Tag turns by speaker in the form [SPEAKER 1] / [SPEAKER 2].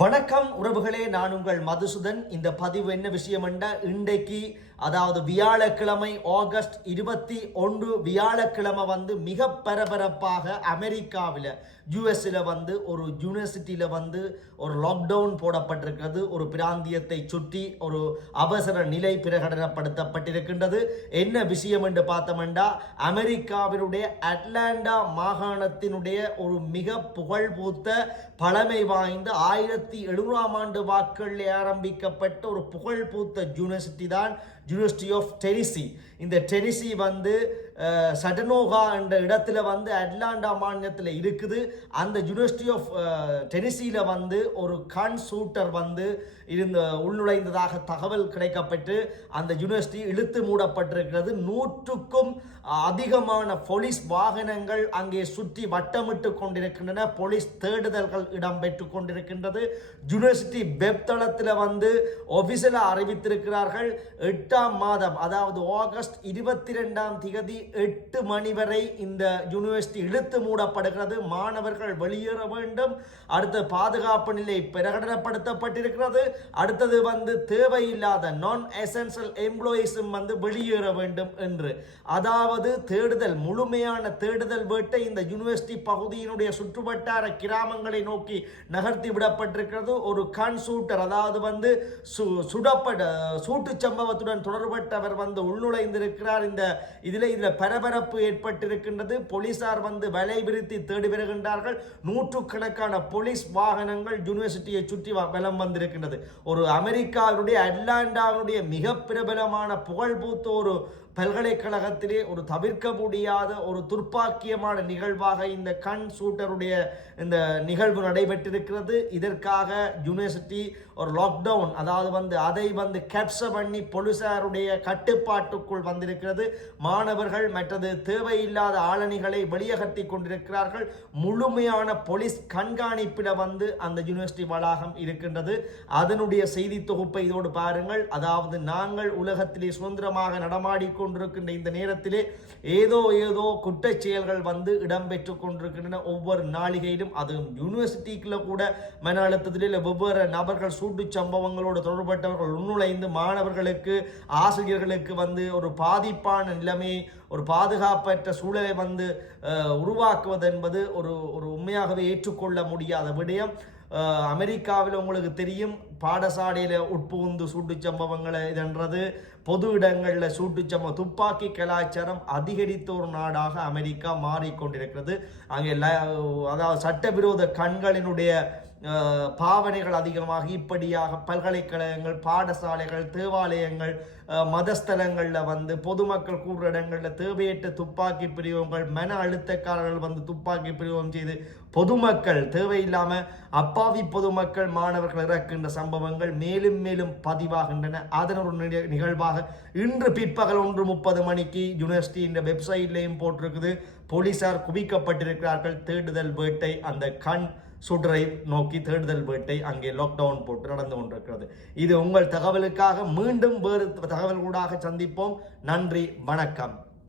[SPEAKER 1] வணக்கம் உறவுகளே நான் உங்கள் மதுசூதன். இந்த பதிவு என்ன விஷயம் இன்றைக்கு அதாவது வியாழக்கிழமை ஆகஸ்ட் இருபத்தி ஒன்று வியாழக்கிழமை வந்து மிக பரபரப்பாக அமெரிக்காவில் யூஎஸ்ல வந்து ஒரு யூனிவர்சிட்டியில் வந்து ஒரு லாக்டவுன் போடப்பட்டிருக்கிறது. ஒரு பிராந்தியத்தை சுற்றி ஒரு அவசர நிலை பிரகடனப்படுத்தப்பட்டிருக்கின்றது. என்ன விஷயம் என்று பார்த்தோம்னா அமெரிக்காவினுடைய அட்லாண்டா மாகாணத்தினுடைய ஒரு மிக புகழ்பூத்த பழமை வாய்ந்த ஆயிரத்தி எழுநூறாம் ஆண்டு வாக்களில் ஆரம்பிக்கப்பட்ட ஒரு புகழ்பூத்த யூனிவர்சிட்டி தான் யூனிவர்சிட்டி ஆஃப் டெனிசி இந்த டெனிசி வந்து சடனோகா என்ற இடத்துல வந்து அட்லாண்டா மாநிலத்தில் இருக்குது. அந்த யூனிவர்சிட்டி ஆஃப் டெனிசியில் வந்து ஒரு கண் சூட்டர் வந்து இருந்த உள்நுழைந்ததாக தகவல் கிடைக்கப்பட்டு அந்த யூனிவர்சிட்டி இழுத்து மூடப்பட்டிருக்கிறது. நூற்றுக்கும் அதிகமான போலீஸ் வாகனங்கள் அங்கே சுற்றி வட்டமிட்டு கொண்டிருக்கின்றன. போலீஸ் தேடுதல்கள் இடம்பெற்று கொண்டிருக்கின்றது. யூனிவர்சிட்டி வெப்தளத்தில் வந்து ஒஃபிஷியலாக அறிவித்திருக்கிறார்கள். எட்டாம் மாதம் அதாவது ஆகஸ்ட் இருபத்தி ரெண்டாம் திகதி எட்டு மணி வரை இந்த யூனிவர்சிட்டி இழுத்து மூடப்படுகிறது. மாணவர்கள் வெளியேற வேண்டும். அடுத்த பாதுகாப்பு நிலை பிரகடனப்படுத்தப்பட்டிருக்கிறது. அடுத்தது வந்து தேவையில்லாத நான் எசென்சியல் எம்ப்ளாயிஸும் வந்து வெளியேற வேண்டும் என்று. அதாவது தேடுதல் முழுமையான தேடுதல் வேட்டை இந்த யூனிவர்சிட்டி பகுதியினுடைய சுற்றுவட்டார கிராமங்களை நோக்கி நகர்த்தி விடப்பட்டிருக்கிறது ஒரு கண் சூட்டர் அதாவது வந்து சு சுடப்பட சூட்டு சம்பவத்துடன் தொடர்பட்டவர் வந்து உள்நுழைந்திருக்கிறார். இந்த இதில் இதில் பரபரப்பு ஏற்பட்டிருக்கின்றது. போலீசார் வந்து வலை விரித்தி தேடி வருகின்றார்கள். நூற்றுக்கணக்கான போலீஸ் வாகனங்கள் யூனிவர்சிட்டியை சுற்றி வ- வலம் வந்திருக்கின்றது. ஒரு அமெரிக்காவுடைய அட்லாண்டாவுடைய மிக பிரபலமான புகழ்பூத்த ஒரு பல்கலைக்கழகத்திலே ஒரு தவிர்க்க முடியாத ஒரு துர்ப்பாக்கியமான நிகழ்வாக இந்த கண் சூட்டருடைய இந்த நிகழ்வு நடைபெற்றிருக்கிறது. இதற்காக யூனிவர்சிட்டி ஒரு லாக்டவுன் அதாவது வந்து அதை வந்து கேப்சர் பண்ணி போலீசாருடைய கட்டுப்பாட்டுக்குள் வந்திருக்கிறது. மாணவர்கள் மற்றது தேவையில்லாத ஆளணிகளை வெளியகட்டி கொண்டிருக்கிறார்கள். முழுமையான போலீஸ் கண்காணிப்பில் வந்து அந்த யூனிவர்சிட்டி வளாகம் இருக்கின்றது. அதனுடைய செய்தி தொகுப்பை இதோடு பாருங்கள். அதாவது நாங்கள் உலகத்திலே சுதந்திரமாக நடமாடிக்கொண்டு கொண்டிருக்கின்ற இந்த நேரத்திலே ஏதோ ஏதோ குற்ற செயல்கள் வந்து இடம்பெற்று கொண்டிருக்கின்றன. ஒவ்வொரு நாளிகையிலும் அது யூனிவர்சிட்டிக்குள்ள கூட மன அழுத்தத்தில் இல்லை. வெவ்வேறு நபர்கள் சூட்டு சம்பவங்களோடு தொடர்பட்டவர்கள் உள்நுழைந்து மாணவர்களுக்கு ஆசிரியர்களுக்கு வந்து ஒரு பாதிப்பான நிலைமையை ஒரு பாதுகாப்பற்ற சூழலை வந்து உருவாக்குவது என்பது ஒரு ஒரு உண்மையாகவே ஏற்றுக்கொள்ள முடியாத விடயம். அமெரிக்காவில் உங்களுக்கு தெரியும் பாடசாலையில் உட்புகுந்து சூட்டு சம்பவங்களை இதன்றது. பொது இடங்களில் சூட்டு சம்பவம் துப்பாக்கி கலாச்சாரம் அதிகரித்த ஒரு நாடாக அமெரிக்கா மாறிக்கொண்டிருக்கிறது. அங்கே அதாவது சட்டவிரோத கண்களினுடைய பாவனைகள் அதிகமாக இப்படியாக பல்கலைக்கழகங்கள் பாடசாலைகள் தேவாலயங்கள் மதஸ்தலங்களில் வந்து பொதுமக்கள் கூடுற இடங்களில் தேவையற்ற துப்பாக்கி பிரிவங்கள் மன அழுத்தக்காரர்கள் வந்து துப்பாக்கி பிரிவம் செய்து பொதுமக்கள் தேவையில்லாமல் அப்பாவி பொதுமக்கள் மாணவர்கள் இறக்கின்ற சம்பவங்கள் மேலும் மேலும் பதிவாகின்றன. அதன் ஒரு நிகழ்வாக இன்று பிற்பகல் ஒன்று முப்பது மணிக்கு யூனிவர்சிட்டி இந்த வெப்சைட்லையும் போட்டிருக்குது. போலீசார் குவிக்கப்பட்டிருக்கிறார்கள். தேடுதல் வேட்டை அந்த கண் சுடரை நோக்கி தேடுதல் வேட்டை அங்கே லாக்டவுன் போட்டு நடந்து கொண்டிருக்கிறது. இது உங்கள் தகவலுக்காக மீண்டும் வேறு தகவல்கூடாக சந்திப்போம். நன்றி வணக்கம்.